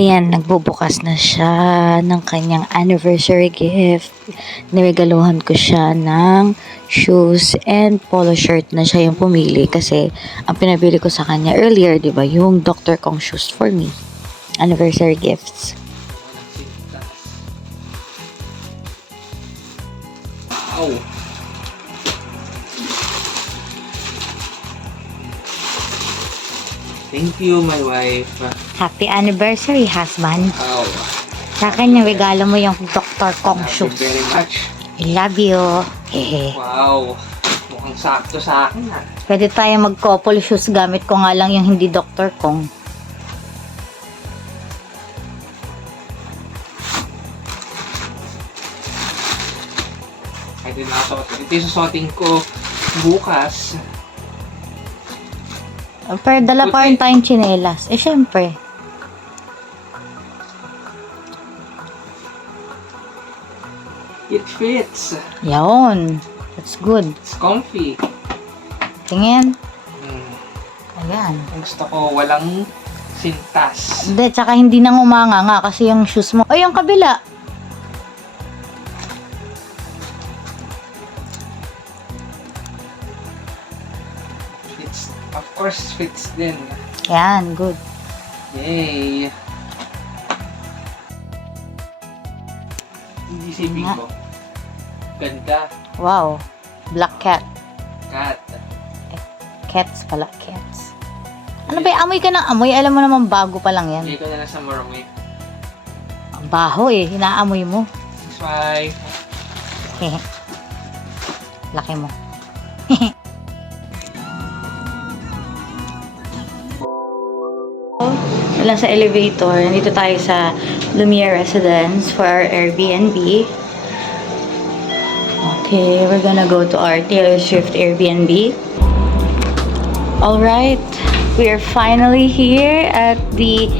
Ayan, nagbubukas na siya ng kanyang anniversary gift. Niregaluhan ko siya ng shoes and polo shirt na siya yung pumili kasi ang pinabili ko sa kanya earlier, di ba, yung Dr. Kong shoes for me. Anniversary gifts. Wow. Thank you, my wife. Happy anniversary, husband. Wow. Sa akin yung regalo mo yung Dr. Kong Thank you shoes. very much. I love you. Hehe. Wow. Mukhang sakto sa akin ha. Pwede tayo mag-couple shoes gamit ko nga lang yung hindi Dr. Kong. Kahit din nakasuot. Ito yung susuotin ko bukas. Pero dala pa rin tayong tsinelas. Eh, syempre. It fits. Yaon. That's good. It's comfy. Tingin. Hmm. Ayan. Gusto ko walang sintas. Hindi, tsaka hindi nang umanga nga kasi yung shoes mo. O, yung kabila. Fits. Of course, fits din. Yan, good. Yay. Hindi siping Nga. ko. Ganda. Wow. Black cat. Cat. Cats pala, cats. Ano ba, amoy ka ng amoy? Alam mo naman bago pa lang yan. Hindi ko na lang sa marami. Ang baho eh, hinaamoy mo. Thanks, wife. Laki mo. Wala sa elevator. Nandito tayo sa Lumiere Residence for our Airbnb. Okay, we're gonna go to our Taylor Swift Airbnb. Alright, we are finally here at the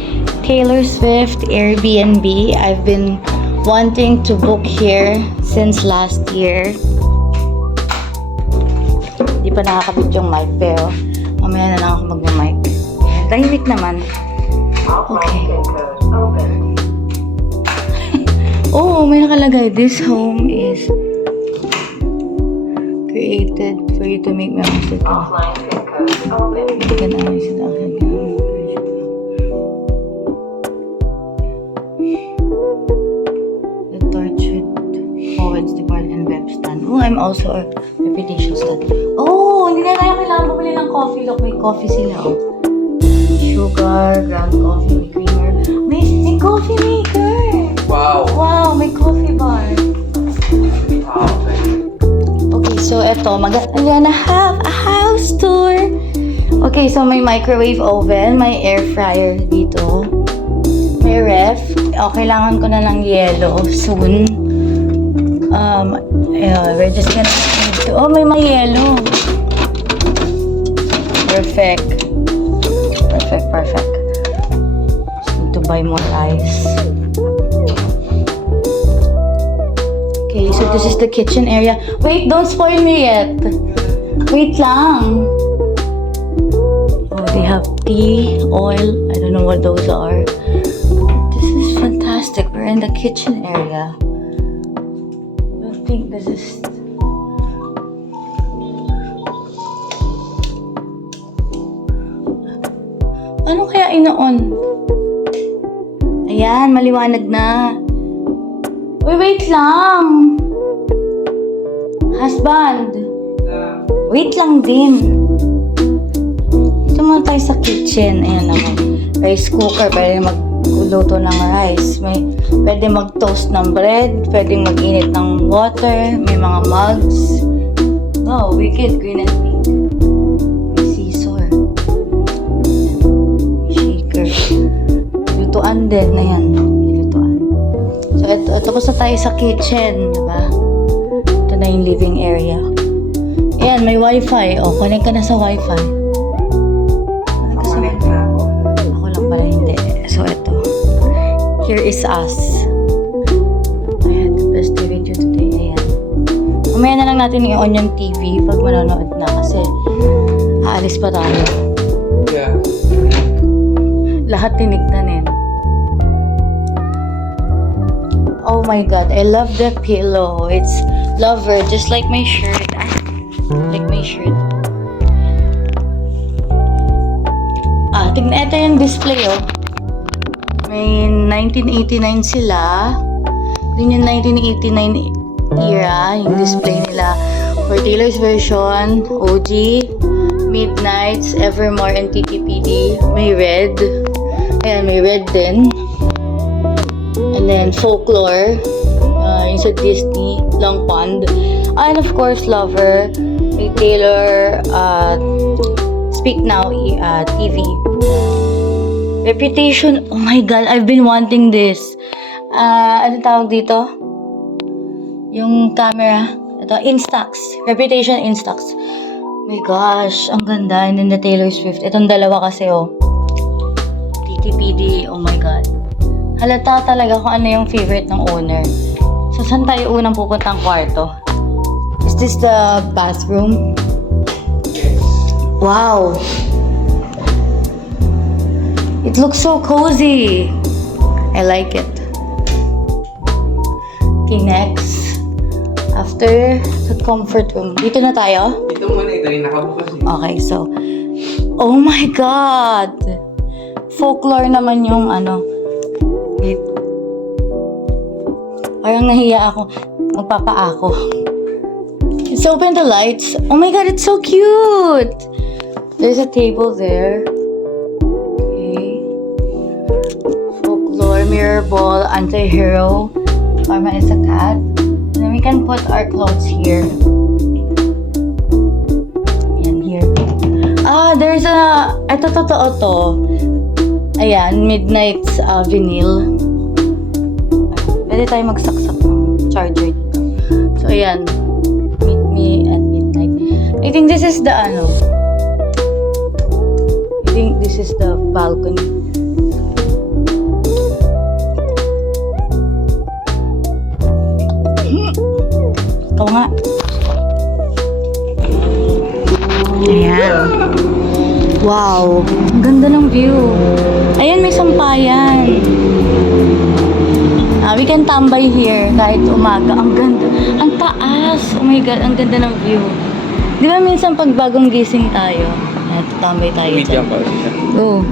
Taylor Swift Airbnb. I've been wanting to book here since last year. Hindi pa nakakabit yung mic pero mamaya na lang ako mag-mic. Tahimik naman. Okay. Oh, may nakalagay. This home is created for you to make memories with them. You can always sit down again. The Tortured Poets Department and Web Stand. Oh, I'm also a reputation stand. Oh, hindi na tayo kailangan bumili ng coffee. Look, may coffee sila. Oh. Sugar, ground coffee, may creamer. May coffee maker! Wow. Wow, may coffee bar. Okay, so eto, I'm gonna have a house tour. Okay, so may microwave oven, may air fryer dito. May ref. Oh, kailangan ko na ng yelo soon. Yeah, we're just gonna need to... Oh, may yelo. Perfect. Perfect. Just need to buy more rice. Okay, so this is the kitchen area. Wait, don't spoil me yet. Wait lang. Oh, they have tea, oil. I don't know what those are. This is fantastic. We're in the kitchen area. I think this is... Ano kaya ino-on? Ayan, maliwanag na. Uy, wait lang. Husband. Wait lang din. Ito muna tayo sa kitchen. Ayan naman. Rice cooker. Pwede magluto ng rice. Pwede mag-toast ng bread. Pwede mag-init ng water. May mga mugs. Wow, wicked. Green and pink. May scissor. Shaker. Lutuan din. Ayan. Lutuan. So, ito po sa tayo sa kitchen. Diba? Ito na yung living area. Ayan, may wifi. O, connect ka na sa wifi. Connect na ako. Ako lang pala hindi. So, ito. Here is us. I had the best video today. Ayan. Umaya na lang natin i-on yung TV pag manonood na kasi aalis pa tayo. Yeah. Lahat tinignan eh. Oh my god, I love the pillow. It's lover, just like my shirt. Like my shirt. Tignan, ito yung display, oh. May 1989 sila. Din yung 1989 era, yung display nila. For Taylor's version, OG, Midnights, Evermore, and TTPD. May red. Ayan, may red din. And then Folklore, yung sa Disney, Long Pond. And of course, Lover, may Taylor, Speak Now TV. Reputation, oh my god, I've been wanting this. Ano tawag dito? Yung camera, ito, Instax. Reputation Instax. Oh my gosh, ang ganda. And then the Taylor Swift. Itong dalawa kasi, oh. TTPD, oh my god. Halata talaga kung ano yung favorite ng owner. So, saan tayo unang pupuntang kwarto? Is this the bathroom? Wow! It looks so cozy! I like it. Okay, next. After the comfort room. Dito na tayo? Dito muna, ito yung nakabukas eh. Okay, so. Oh my God! Folklore naman yung ano. Wait. Parang nahiya ako. Magpapa ako. Let's open the lights. Oh my God, it's so cute! There's a table there. Okay. Folklore, mirror ball, anti-hero. Karma is a cat. And then we can put our clothes here. Ayan, here. There's a... Ito, totoo to. Ayan, Midnight's vinyl. Pwede tayo magsaksak ng charger dito. So, ayan. Meet me at midnight. I think this is the ano. I think this is the balcony. Ito nga. Ayan. Wow. Ang ganda ng view. Ayan, may sampayan. We can tambay here kahit umaga. Ang ganda. Ang taas. Oh my God, ang ganda ng view. Di ba minsan pag bagong gising tayo, tambay tayo dyan. Oo.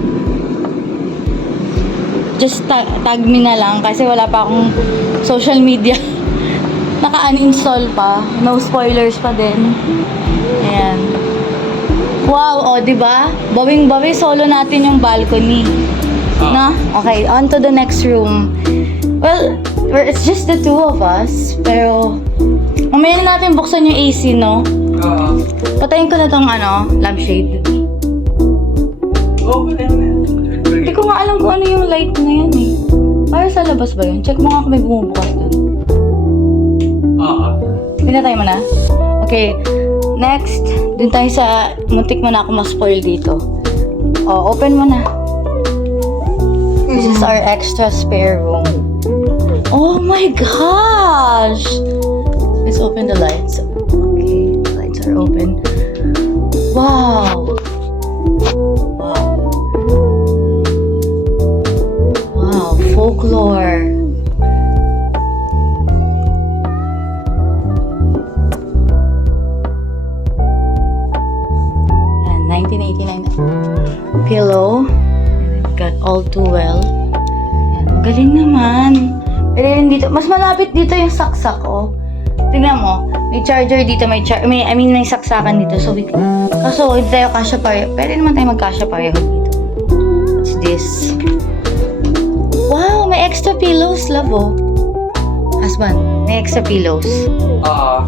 Just tag me na lang kasi wala pa akong social media. Naka-uninstall pa. No spoilers pa din. Ayan. Wow, oh, di ba? Bawing-bawi solo natin yung balcony. Na? Okay, on to the next room. Well, it's just the two of us. Pero, mamaya na natin buksan yung AC, no? Oo. Patayin ko na tong ano, lampshade. Oo, patayin mo na. Hindi ko nga alam kung ano yung light na yan eh. Para sa labas ba yun? Check mo nga kung may bumubukas dun. Oo. Pinatay mo na? Okay. Next, dun tayo sa... Muntik mo na ako ma-spoil dito. Oh, open mo na. This is our extra spare room. Oh my gosh! Let's open the lights. Okay, the lights are open. Wow! Wow. Wow, folklore. And 1989 pillow. Got all too well. Ang galing naman. Pero yun dito, mas malapit dito yung saksak, oh. Tingnan mo, may charger dito, may saksakan dito. So, kaso, hindi tayo kasya pareho. Pwede naman tayo magkasya pareho dito. What's this? Wow, may extra pillows, love, oh. Husband, may extra pillows. Oo.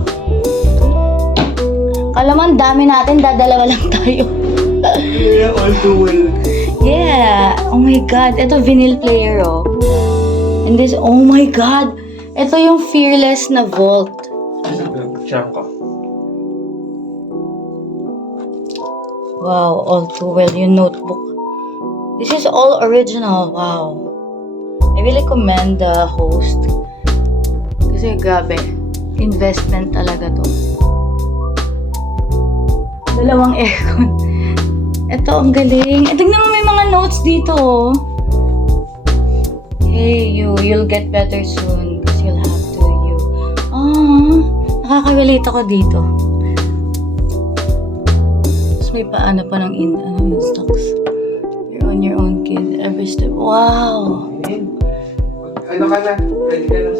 Kala mo, ang dami natin, dadalawa lang tayo. Yeah, all too well. Yeah! Oh my God, ito vinyl player, oh. And this, oh my God! Ito yung Fearless na vault. Share ko. Wow, all too well, yung notebook. This is all original, wow. I really commend the host. Kasi grabe, investment talaga to. Dalawang aircon. Ito, ang galing. Tingnan mo, may mga notes dito, oh. Hey, you'll get better soon. Kasi Nakaka-relate ako dito. Tapos may paano pa ng stocks. You're on your own, kid. Every step. Wow! Ano ka na? Pwede ka na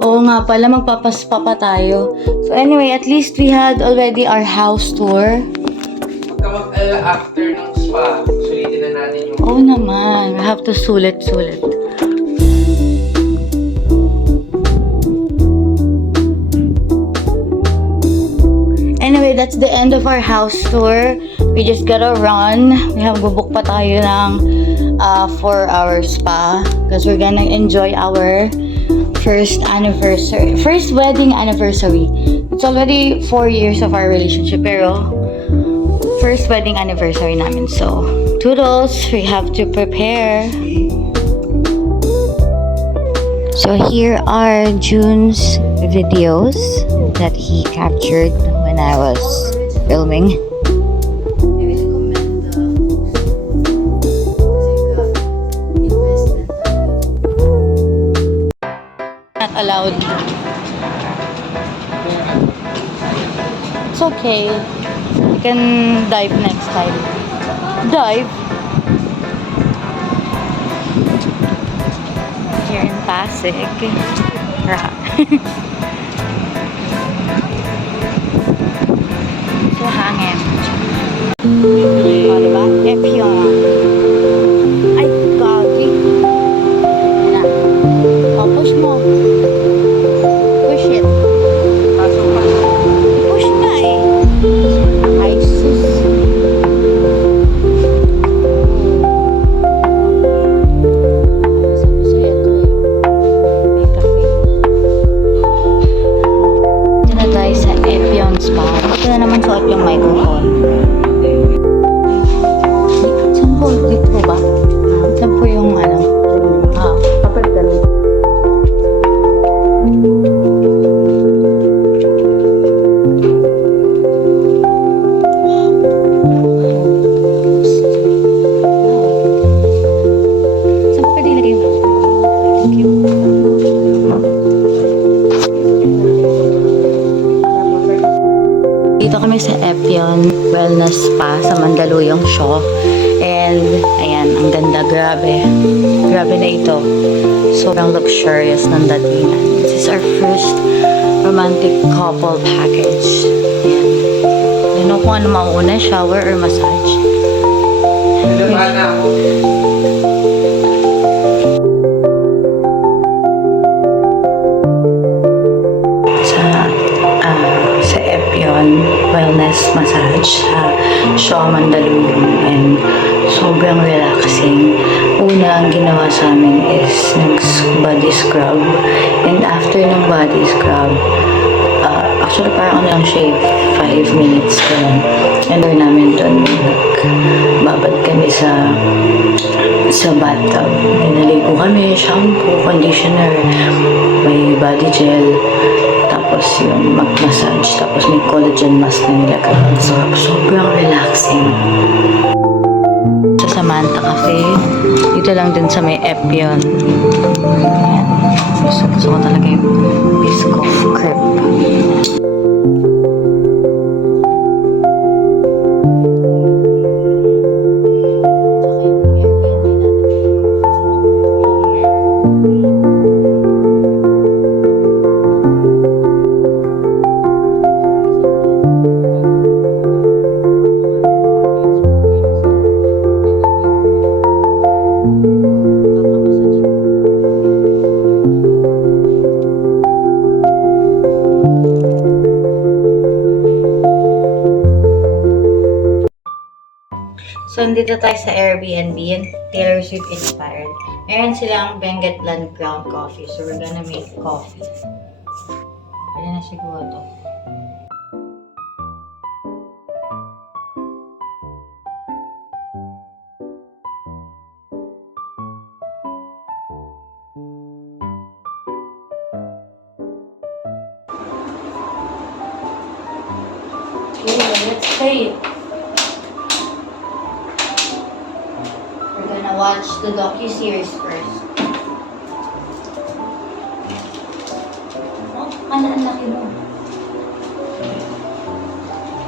Oo nga pala, magpapaspa pa tayo. So anyway, at least we had already our house tour. Pagka mag-alala after ng spa, sulitin na natin yung... Oo naman, we have to sulit. Anyway, that's the end of our house tour. We just gotta run. We have bubuk pa tayo ng for our spa because we're gonna enjoy our first wedding anniversary. It's already 4 years of our relationship, pero first wedding anniversary namin. So, toodles, we have to prepare. So here are June's videos that he captured when I was filming. Not allowed. It's okay. You can dive next time. Dive? Here in Pasig. So hangin. O, diba? Epion. Ay, gagi. Na. O, push mo. Push it. Push na eh. Ay, sus. Masaya to eh. May cafe. Dito na tayo sa Epion Spa. Ito na naman suot yung microphone. Saan po? Dito ba? Saan po yung kapag dalawa. Saan po pwede ilagay mo? Thank you. Dito kami sa Epion Wellness Spa sa Mandaluyong Shaw. And, ayan, ang ganda. Grabe. Grabe na ito. Sobrang luxurious ng datingan. This is our first romantic couple package. Ayan. Hindi know kung ano mauna, shower or massage. Diba na ako? Sa Epion Wellness Massage sa Shaw Mandaluyong, and sobrang relaxing. Una, ang ginawa sa amin is body scrub, and after ng body scrub, actually parang ano lang siya, 5 minutes ka lang, and doon namin doon nagbabad kami sa bathtub. Naligo kami, shampoo, conditioner, may body gel, tapos yung mag-massage, tapos may collagen mask na nilagay. So, sobrang relaxing. Sa Samantha Cafe, dito lang din sa may Epion. Ayan. Gusto ko talaga yung biscoff crepe. So, nandito tayo sa Airbnb and Taylor Swift inspired. Meron silang Benguet Blend Ground Coffee. So, we're gonna make coffee. Pwede na siguro to. Okay, let's play it. We're gonna watch the docu-series first. Ano ang laki mo?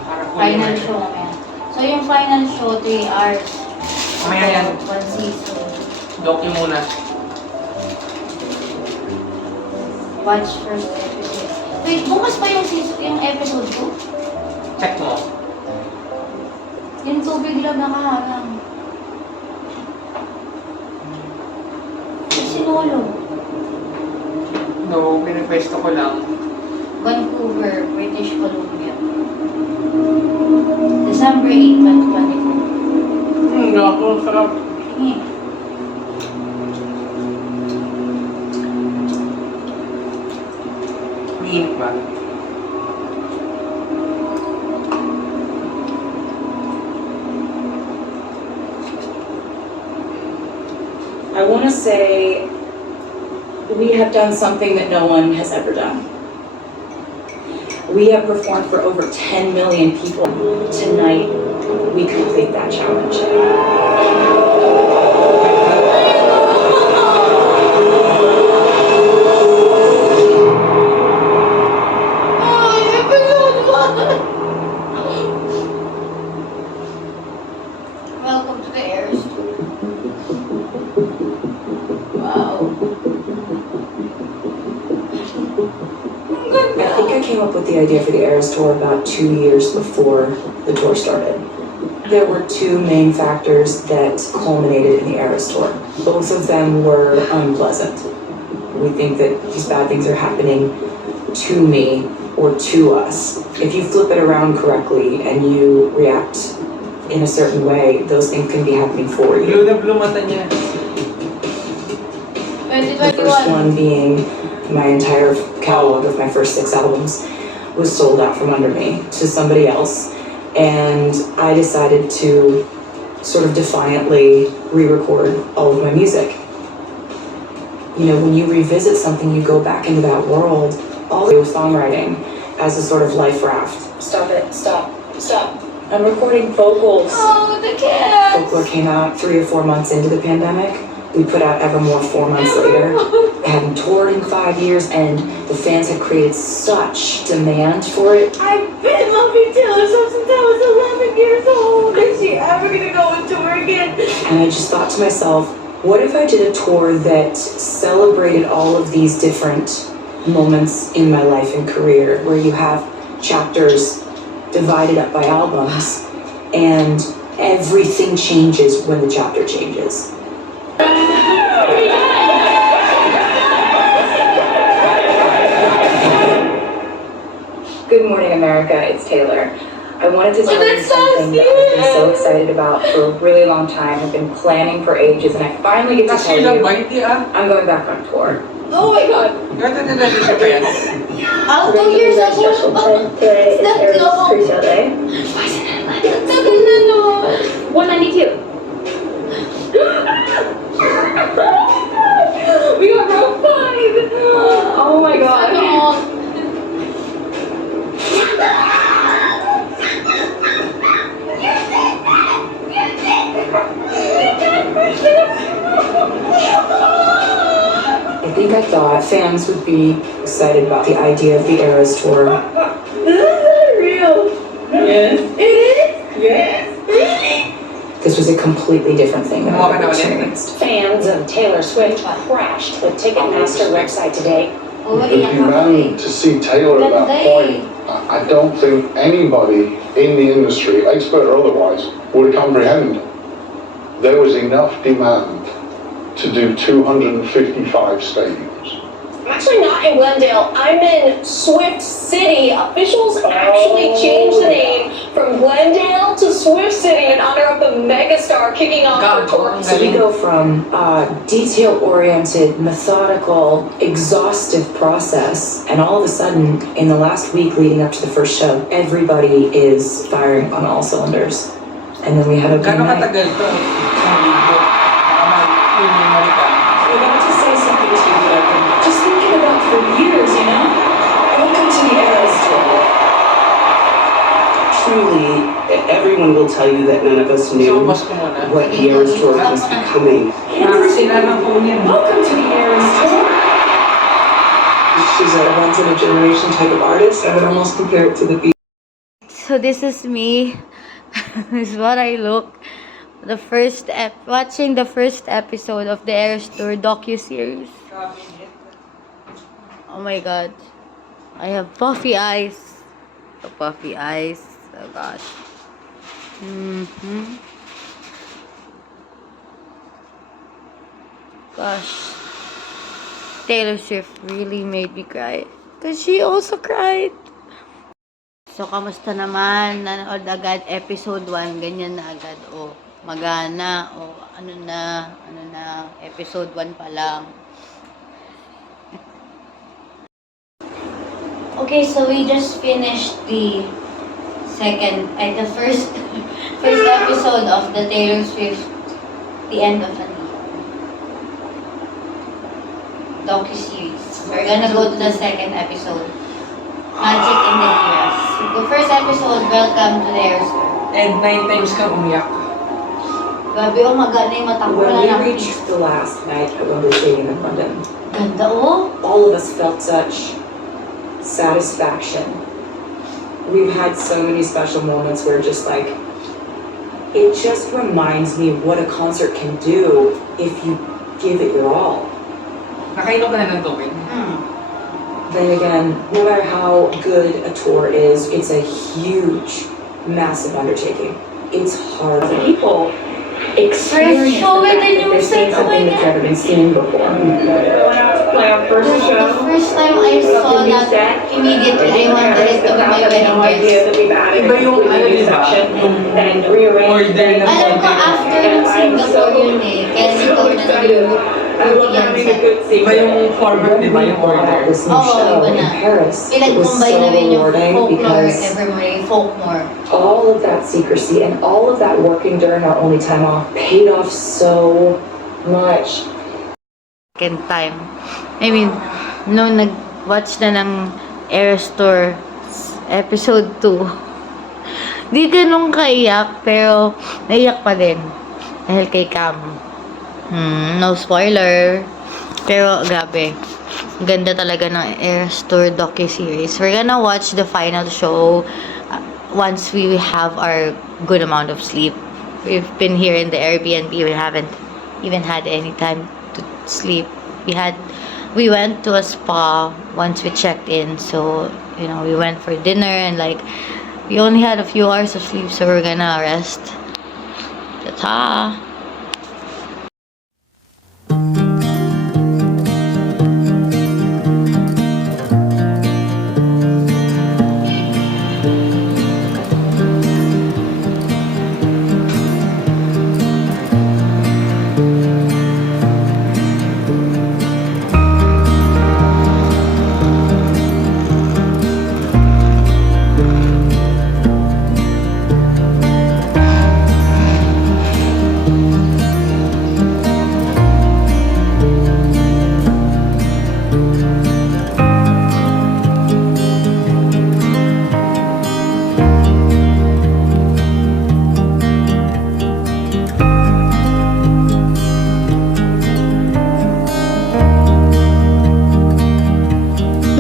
Para po Final show mamaya. So yung final show, 3 hours. Mamaya yan. 1 season. Docu muna. Watch first episode. Wait, bukas pa yung season, yung episode 2? Check mo. Yung tubig lang nakaharang. Sinulog. No, pinipwesto ko lang. Vancouver, British Columbia. December 8, 2024. Ako, sarap. Sige. Mainit ba? I want to say we have done something that no one has ever done. We have performed for over 10 million people. Tonight, we complete that challenge. Welcome to the Eras Tour. Wow. I think I came up with the idea for the Eras Tour about 2 years before the tour started. There were two main factors that culminated in the Eras Tour. Both of them were unpleasant. We think that these bad things are happening to me or to us. If you flip it around correctly and you react in a certain way, those things can be happening for you. Blue na blue mata niya. The first 2021. one being my entire catalog of my first 6 albums was sold out from under me to somebody else. And I decided to sort of defiantly re-record all of my music. You know, when you revisit something, you go back into that world. All the songwriting as a sort of life raft. Stop it, stop. I'm recording vocals. Oh, the cats! Folklore came out 3 or 4 months into the pandemic. We put out Evermore 4 months later. I hadn't toured in 5 years, and the fans had created such demand for it. I've been loving Taylor Swift since I was 11 years old. Is she ever gonna go on tour again? And I just thought to myself, what if I did a tour that celebrated all of these different moments in my life and career, where you have chapters divided up by albums, and everything changes when the chapter changes. Good morning, America. It's Taylor. I wanted to tell you that's so something that I've been so excited about for a really long time. I've been planning for ages, and I finally get to tell Kasi lang ba? you Hindi ah. I'm going back on tour. Oh my god! Ganda ba yan? How 2 years ago? Today is That's Eras long. Pre-Sale Day. Tagal na no! 192. We got row 5! Oh my god. Ano? I think I thought fans would be excited about the idea of the Eras Tour. This is not real. Yes. It is? Yes. Really? This was a completely different thing than Kumuha ka I've na ever ulit. experienced. Fans of Taylor Swift crashed the Ticketmaster website today. Oh, The iyak ako eh. demand to see Taylor at that Ganda point, I don't think anybody in the industry, expert or otherwise, would comprehend. There was enough demand to do 255 stadiums. I'm actually not in Glendale. I'm in Swift City. Officials actually changed the name from Glendale to Swift City in honor of the megastar kicking off her tour. So we go from detail-oriented, methodical, exhaustive process, and all of a sudden, in the last week leading up to the first show, everybody is firing on all cylinders. And then we had a good Gano'ng night. katagal to? Isang linggo. Memory ka. I want to say something to you that I've been just thinking about for years, you know? Welcome to the Eras Tour. Truly, everyone will tell you that none of us So, knew bus ko muna. what the Eras Tour was becoming. Nakakasira ng phone yan. Welcome to the Eras Tour. This is a a once in a generation type of artist. I would almost compare it to the Beatles. So this is me. This is what I look. Watching the first episode of the Eras Tour docu-series. Oh my god. I have puffy eyes. So puffy eyes. Oh gosh. Gosh. Taylor Swift really made me cry. Because she also cried. So, kamusta naman? Nanood agad episode 1. Ganyan na agad. O, magana. O, ano na. Episode 1 pa lang. Okay, so we just finished the first episode of the Taylor Swift, The End of an docu-series. We're gonna go to the second episode, Magic in the Eras. The first episode, Welcome to the Eras Tour. And 9 times ka umiyak. Gabi, maga na yung mata ko When na we lang. reached the last night at Wembley Stadium in London, Ganda, oh. all of us felt such satisfaction. We've had so many special moments where just like, it just reminds me of what a concert can do if you give it your all. Nakainom ka na ng tubig. Then again, no matter how good a tour is, it's a huge, massive undertaking. It's hard. People experience show the it fact and that you they're seeing said, oh my something that's God. never been seen before. We went out to play our first The show. first time I saw that, immediately I wanted it to be my wedding no idea dress. that we've added Iba yung a ano, new diba? section Yung and rearranged order ng Alam ko after ng Singapore yun eh. Kaya so ikaw na excited. I love having a good Iba secret. yung format, di ba? Yung order. This new Oo, show iba in na. Paris, it was so Pinag-combine namin yung rewarding folklore, because evermore, folklore. all of that secrecy and all of that working during our only time off paid off so much. Second time. I mean, nung nag-watch na ng Eras Tour episode 2, di ganun kaiyak, pero naiyak pa din. Dahil kay Cam. No spoiler. Pero, grabe. Ganda talaga ng Eras Tour docu-series. We're gonna watch the final show once we have our good amount of sleep. We've been here in the Airbnb. We haven't even had any time to sleep. We went to a spa once we checked in. So, we went for dinner and we only had a few hours of sleep. So, we're gonna rest. Ta-ta!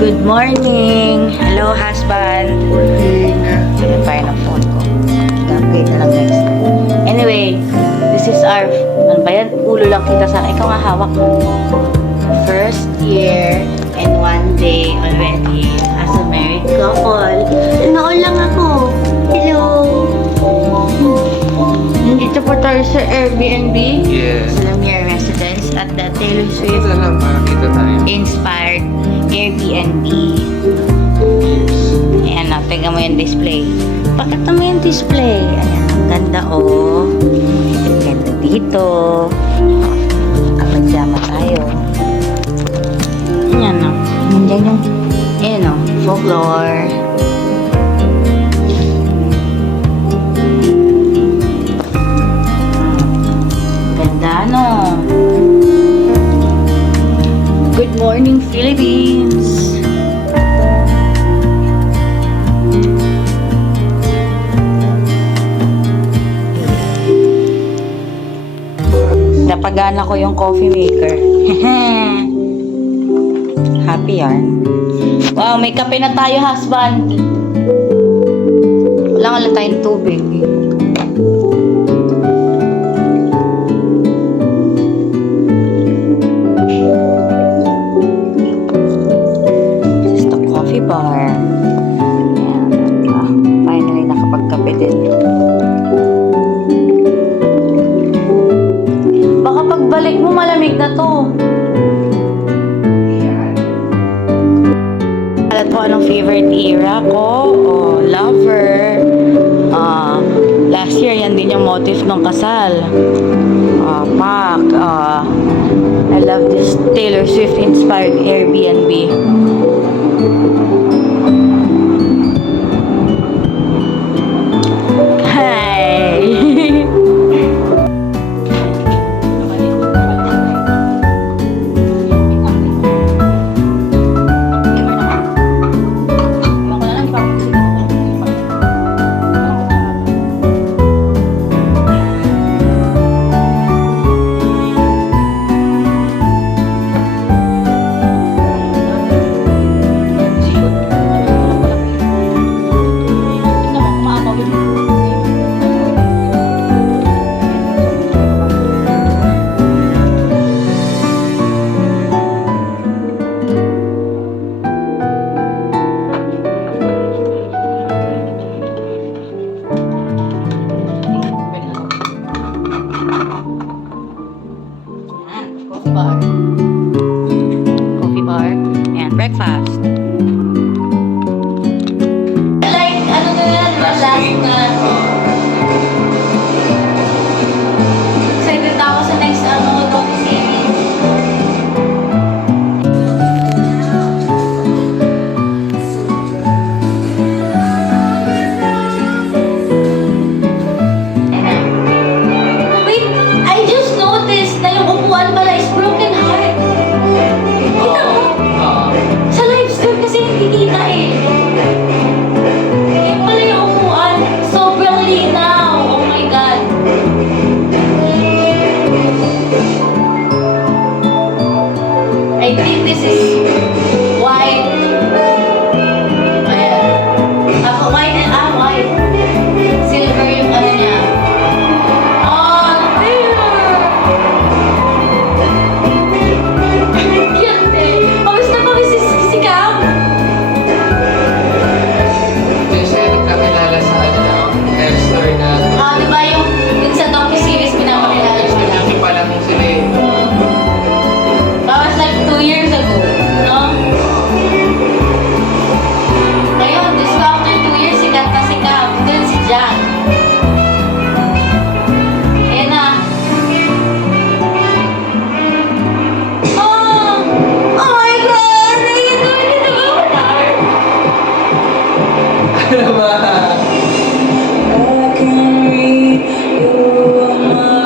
Good morning! Hello, husband! Ano pa yun ang phone ko? I-upgrade na lang next. Anyway, this is our... Ano ba yan? Ulo lang kita sa akin. Ikaw nga hawak mo. First year and 1 day already as a married couple. Noon lang ako. Hello! Nandito po tayo sa Airbnb. Yes. Sa Lamia Residence at the Taylor Swift Ito lang, makakita tayo. inspired Airbnb. Ayan na, tingnan mo yung display. Pakita mo yung display. Ayan, ang ganda oh. Ang ganda dito. Pajama tayo. Ayan o. Nandiyan yung, ayan o, folklore. Ganda no. Good morning, Philippines! Napagana ko yung coffee maker. Happy yarn. Wow, may kape na tayo, husband. Wala nga lang tayong tubig. Just a coffee bar. Ayan. Finally, nakapagkape din. Baka pagbalik mo, malamig na to. Alam ko anong favorite era ko? Oh, lover. Last year, yan din yung motif ng kasal. Pack. I love this Taylor Swift inspired Airbnb. Hi! Coffee bar and breakfast. Like, ano na yan? Last na. Excited ako sa next docu-series. Wait, I just noticed na yung upuan pala is broken heart. Kita mo? Sa live stream kasi hindi kita eh. Yan pala yung upuan. Sobrang linaw. Oh my God. I think this is white. Ayan. White and white. Silver yung ano niya. Oh, dear. Cute eh. Pawis na pawis si Cam. Kasi nagkakilala sa hair store na Di ba yung sa docu-series pinapakilala siya lang? hindi pa lang sila eh. That was like 2 years ago, no? Ngayon, this after 2 years, sikat na si Cam. Dun si Jack. Ayan na. Oh! Oh my God! Nandito ako. Ano ba?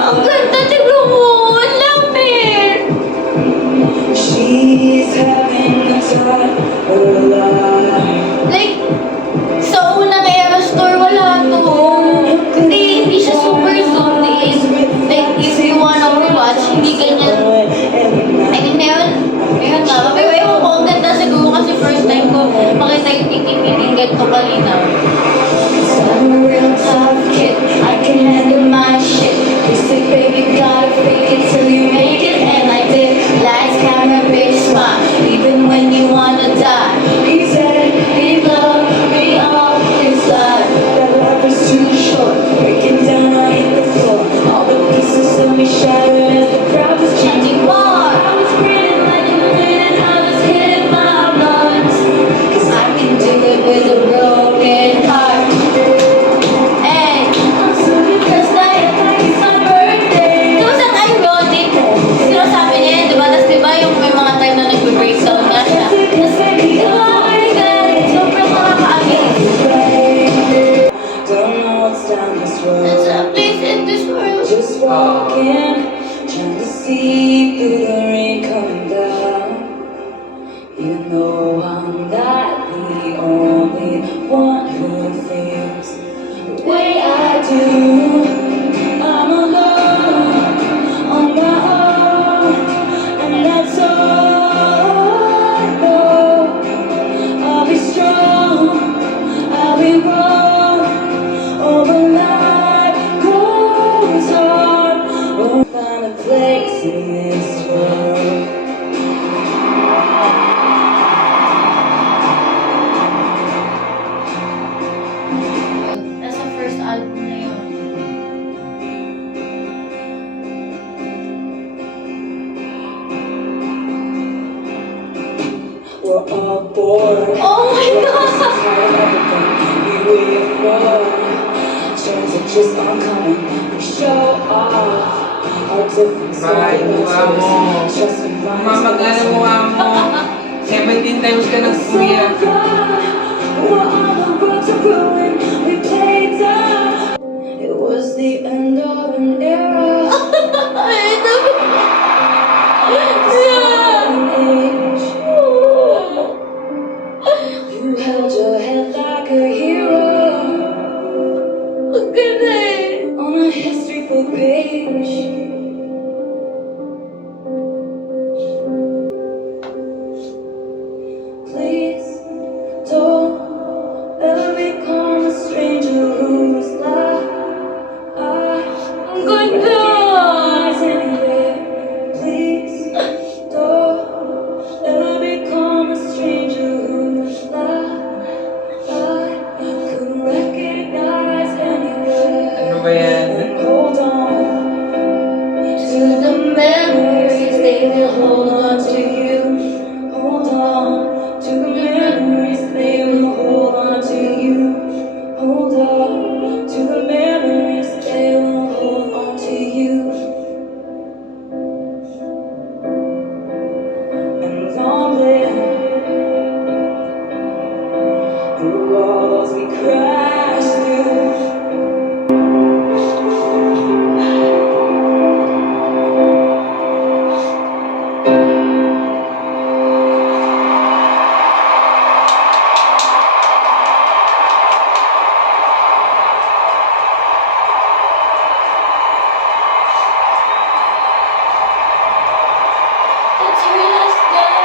Ang ganda, tignan mo! Ang lapit! Like, sa unang Aero Store, wala to. Hindi siya super zoomed in. Like, if you wanna watch, hindi ganyan. I mean, meron nga. Pero ewan ko, ang ganda siguro kasi first time ko makita yung titing-titing ganito kalinaw. I'm a real tough kid, I can handle my shit. You say, baby, gotta fake it till you make it. And I did. Lights, camera, bitch, smile. Even when you wanna die. He said, he loved me all his life. That life is too short. Breaking down, I hit the floor. All the pieces of me shattered as the crowd was changing more. I was breathing like a minute, I was hitting my lungs. 'Cause I can do it with a broken out bored. Oh my God! Tired of everything we waited for. Change that just aren't coming. We show off our difference. Bye, mukha mo. Mamagana mukha mo. 17 times ka nang umiyak. It was the end of an era. You held your head like a hero on a history book page. Please don't ever become a stranger who's like I'm going to anywhere. Please don't ever become a stranger who's like I couldn't recognize anywhere. Ano ba yan? And hold on to the memories, they will hold on to you. Hold on to the memories, they will hold on to you. Hold on to the memories, they will hold on to you. And long live the walls we crashed through. It's your last day.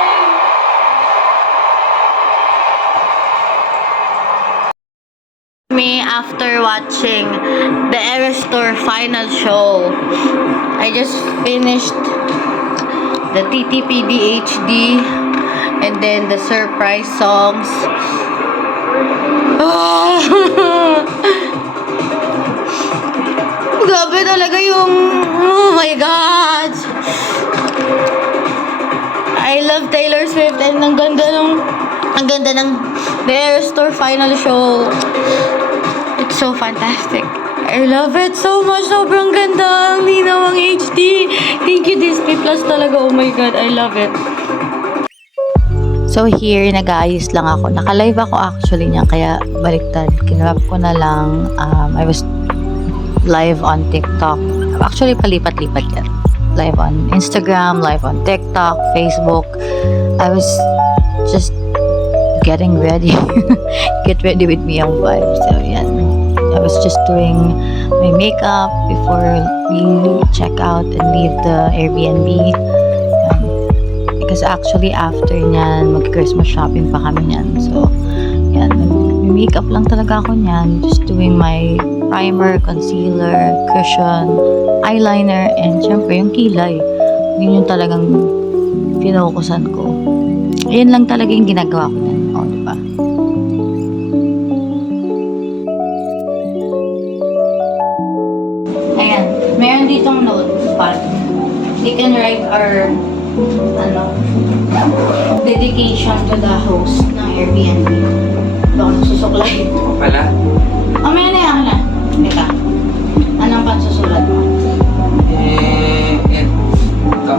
Me after watching the Eras Tour final show. I just finished the TTPD HD and then the surprise songs. Oh! Grabe talaga yung oh my God! I love Taylor Swift and ang ganda ng the Eras Tour final show. It's so fantastic. I love it so much. Sobrang ganda. Ang linaw ang HD. Thank you Disney Plus talaga. Oh my God, I love it. So here, nag-aayos lang ako. Naka-live ako actually niya, kaya baliktad. Kinrap ko na lang. I was live on TikTok. Actually, palipat-lipat yan. Live on Instagram, live on TikTok, Facebook. I was just getting ready. Get ready with me ang vibe. So, yan. I was just doing my makeup before we check out and leave the Airbnb. Because actually, after nyan, mag-Christmas shopping pa kami nyan. So, yan. Makeup lang talaga ako nyan. Just doing my primer, concealer, cushion, eyeliner, and syempre yung kilay. Yun yung talagang pinokusan ko. Ayun lang talaga yung ginagawa ko yan. O, diba? Ayan. Meron ditong notepad. We can write our dedication to the host ng Airbnb. Ito ako nagsusuklay. Ako pala. Mamaya na yan na. Teka. Anong pansusulat mo? Ito.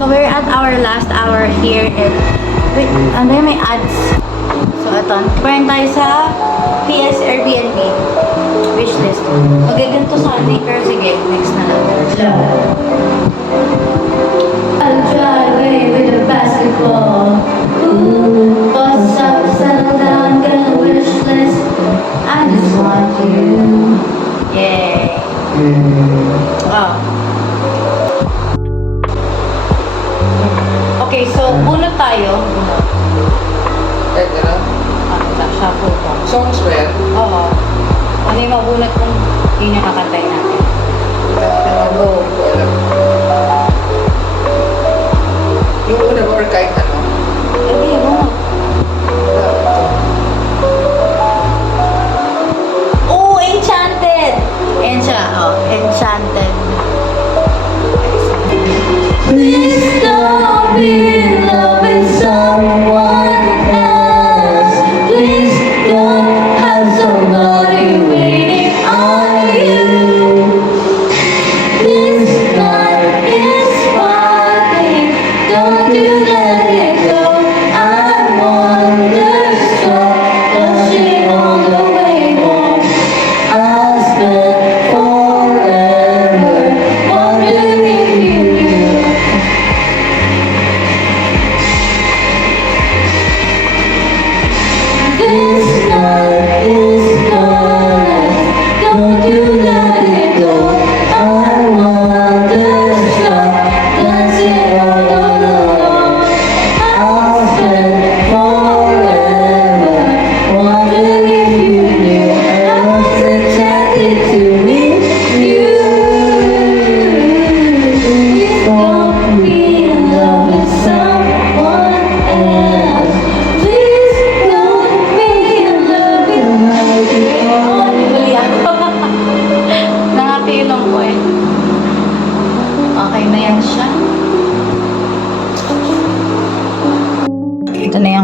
So we're at our last hour here and wait, ano yung may ads? So ito, parang tayo sa PS Airbnb wishlist. Magaganto sana eh, pero sige, next na lang. I'll drive away with a basketball. Ooh, bus up, settle down, get a wish list. I just want you. Yay. Oh. Okay, so bunot tayo. Bunot. Kahit ano? Shuffle ko. Songs ba yan? Oo. Ano yung mabunot kung yun yung kakantay natin? Go. Hindi ko alam.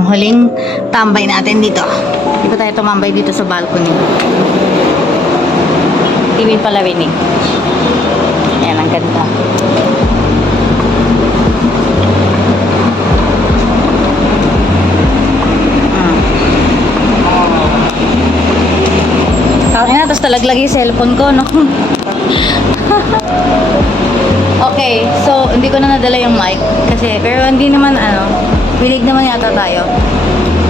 panghuling tambay natin dito. Hindi pa tayo tumambay dito sa balcony. Tiwin pala rinig. Ayan, ang ganda. Ina, tapos talaglag yung cellphone ko, no? Okay, so hindi ko na nadala yung mic kasi, pero hindi naman hilig naman yata tayo.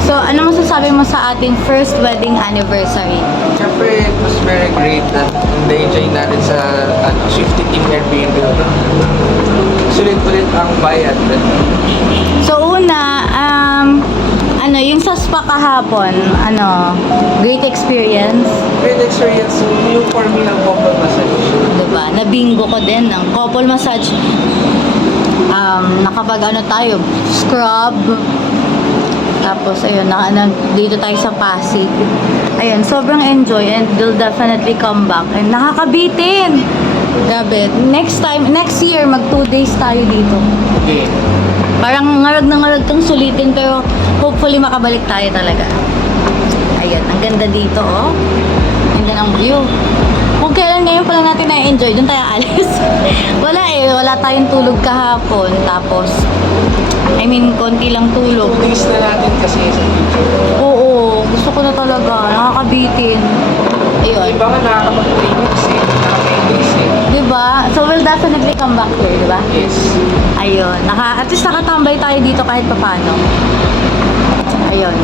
So, ano masasabi mo sa ating first wedding anniversary? Siyempre, it was very great na na-enjoy natin sa Swifty Team Airbnb. Sulit-ulit ang bayad. So, una, yung sa spa kahapon, great experience. Great experience yung for me ng couple massage. Diba? Nabingo ko din ng couple massage. Nakapag tayo, scrub. Tapos, ayun, dito tayo sa Pasig. Ayun, sobrang enjoy and we'll definitely come back. And nakakabitin! Grabe. Next year, 2 days tayo dito. Okay. Parang ngarag na ngarag tong sulitin pero hopefully makabalik tayo talaga. Ayun, ang ganda dito, oh. Ganda ng view. Kung kailan ngayon pala natin na-enjoy, doon tayo alis. Wala tayong tulog kahapon. Tapos, konti lang tulog. 2 days na natin kasi sa picture. Oo, gusto ko na talaga. Nakakabitin. Ayun. Iba nga nakakapag-3 weeks eh. Nakaka-8 days eh. Diba? So, we'll definitely come back here, diba? Yes. Ayun. At least nakatambay tayo dito kahit papano. Ayun.